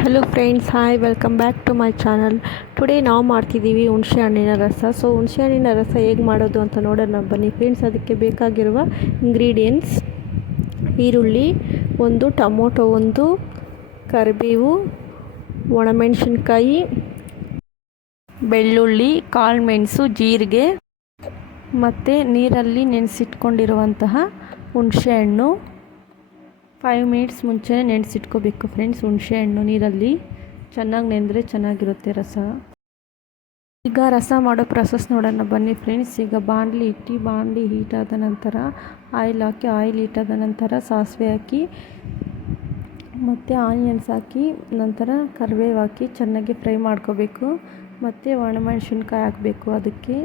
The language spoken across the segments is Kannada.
Hello friends, hi, welcome back to my channel. Today ನಾವು ಮಾಡ್ತಿದ್ದೀವಿ ಹುಣಸೆ ಹಣ್ಣಿನ ರಸ. ಹುಣಸೆ ಹಣ್ಣಿನ ರಸ ಹೇಗೆ ಮಾಡೋದು ಅಂತ ನೋಡೋಣ ಬನ್ನಿ ಫ್ರೆಂಡ್ಸ್. ಅದಕ್ಕೆ ಬೇಕಾಗಿರುವ ಇಂಗ್ರೀಡಿಯೆಂಟ್ಸ್: ಈರುಳ್ಳಿ ಒಂದು, ಟೊಮೊಟೊ ಒಂದು, ಕರಿಬೇವು, ಒಣಮೆಣಸಿನ್ಕಾಯಿ, ಬೆಳ್ಳುಳ್ಳಿ, ಕಾಳುಮೆಣಸು, ಜೀರಿಗೆ ಮತ್ತು ನೀರಲ್ಲಿ ನೆನೆಸಿಟ್ಕೊಂಡಿರುವಂತಹ ಹುಣಸೆ ಹಣ್ಣು. 5 ಮಿನಿಟ್ಸ್ ಮುಂಚೆನೇ ನೆನೆಸಿಟ್ಕೋಬೇಕು ಫ್ರೆಂಡ್ಸ್. ಹುಣಸೆ ಹಣ್ಣು ನೀರಲ್ಲಿ ಚೆನ್ನಾಗಿ ನೆಂದರೆ ಚೆನ್ನಾಗಿರುತ್ತೆ ರಸ. ಈಗ ರಸ ಮಾಡೋ ಪ್ರೊಸೆಸ್ ನೋಡೋಣ ಬನ್ನಿ ಫ್ರೆಂಡ್ಸ್. ಈಗ ಬಾಣಲಿ ಇಟ್ಟು ಬಾಣಲಿ ಹೀಟ್ ಆದ ನಂತರ ಆಯಿಲ್ ಹಾಕಿ, ಆಯಿಲ್ ಹೀಟ್ ಆದ ನಂತರ ಸಾಸಿವೆ ಹಾಕಿ ಮತ್ತು ಆನಿಯನ್ಸ್ ಹಾಕಿ, ನಂತರ ಕರಿಬೇವು ಹಾಕಿ ಚೆನ್ನಾಗಿ ಫ್ರೈ ಮಾಡ್ಕೋಬೇಕು. ಮತ್ತು ಒಣಮೆಣಸಿನ್ಕಾಯಿ ಹಾಕಬೇಕು. ಅದಕ್ಕೆ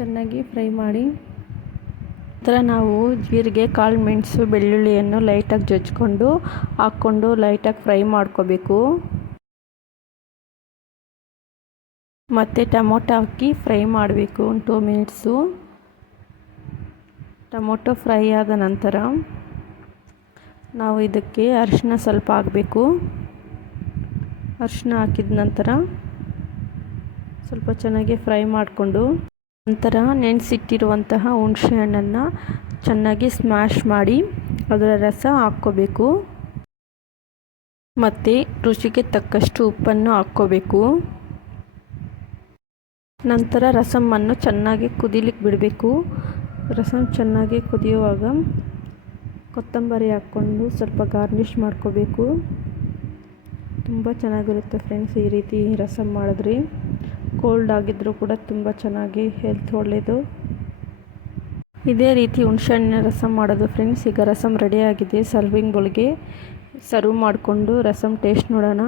ಚೆನ್ನಾಗಿ ಫ್ರೈ ಮಾಡಿ ನಂತರ ನಾವು ಜೀರಿಗೆ, ಕಾಳುಮೆಣಸು, ಬೆಳ್ಳುಳ್ಳಿಯನ್ನು ಲೈಟಾಗಿ ಜಜ್ಜಿಕೊಂಡು ಹಾಕ್ಕೊಂಡು ಲೈಟಾಗಿ ಫ್ರೈ ಮಾಡ್ಕೋಬೇಕು. ಮತ್ತು ಟೊಮೊಟೊ ಹಾಕಿ ಫ್ರೈ ಮಾಡಬೇಕು ಒಂದು 2 ಮಿನಿಟ್ಸು. ಟೊಮೊಟೊ ಫ್ರೈ ಆದ ನಂತರ ನಾವು ಇದಕ್ಕೆ ಅರಿಶಿನ ಸ್ವಲ್ಪ ಹಾಕಬೇಕು. ಅರಿಶಿನ ಹಾಕಿದ ನಂತರ ಸ್ವಲ್ಪ ಚೆನ್ನಾಗಿ ಫ್ರೈ ಮಾಡಿಕೊಂಡು ನಂತರ ನೆನೆಸಿಟ್ಟಿರುವಂತಹ ಹುಣಸೆ ಹಣ್ಣನ್ನು ಚೆನ್ನಾಗಿ ಸ್ಮ್ಯಾಶ್ ಮಾಡಿ ಅದರ ರಸ ಹಾಕ್ಕೋಬೇಕು. ಮತ್ತು ರುಚಿಗೆ ತಕ್ಕಷ್ಟು ಉಪ್ಪನ್ನು ಹಾಕ್ಕೋಬೇಕು. ನಂತರ ರಸಮನ್ನು ಚೆನ್ನಾಗಿ ಕುದಿಲಿಕ್ಕೆ ಬಿಡಬೇಕು. ರಸಮ್ ಚೆನ್ನಾಗಿ ಕುದಿಯುವಾಗ ಕೊತ್ತಂಬರಿ ಹಾಕ್ಕೊಂಡು ಸ್ವಲ್ಪ ಗಾರ್ನಿಷ್ ಮಾಡ್ಕೋಬೇಕು. ತುಂಬ ಚೆನ್ನಾಗಿರುತ್ತೆ ಫ್ರೆಂಡ್ಸ್ ಈ ರೀತಿ ರಸಮ್ ಮಾಡಿದ್ರಿ. ಕೋಲ್ಡ್ ಆಗಿದ್ದರೂ ಕೂಡ ತುಂಬ ಚೆನ್ನಾಗಿ ಹೆಲ್ತ್ ಒಳ್ಳೆಯದು. ಇದೇ ರೀತಿ ಹುಣಸೆ ಹಣ್ಣಿನ ರಸಮ್ ಮಾಡೋದು ಫ್ರೆಂಡ್ಸ್. ಈಗ ರಸಮ್ ರೆಡಿಯಾಗಿದೆ. ಸರ್ವಿಂಗ್ ಬೌಲ್ಗೆ ಸರ್ವ್ ಮಾಡಿಕೊಂಡು ರಸಮ್ ಟೇಸ್ಟ್ ನೋಡೋಣ.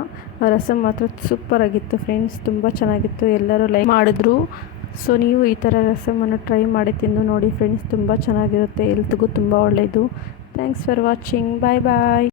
ರಸಮ್ ಮಾತ್ರ ಸೂಪರಾಗಿತ್ತು ಫ್ರೆಂಡ್ಸ್, ತುಂಬ ಚೆನ್ನಾಗಿತ್ತು. ಎಲ್ಲರೂ ಲೈಕ್ ಮಾಡಿದ್ರು. ನೀವು ಈ ಥರ ರಸಮನ್ನು ಟ್ರೈ ಮಾಡಿ ತಿಂದು ನೋಡಿ ಫ್ರೆಂಡ್ಸ್. ತುಂಬ ಚೆನ್ನಾಗಿರುತ್ತೆ, ಹೆಲ್ತ್ಗೂ ತುಂಬ ಒಳ್ಳೆಯದು. Thanks for watching. Bye bye.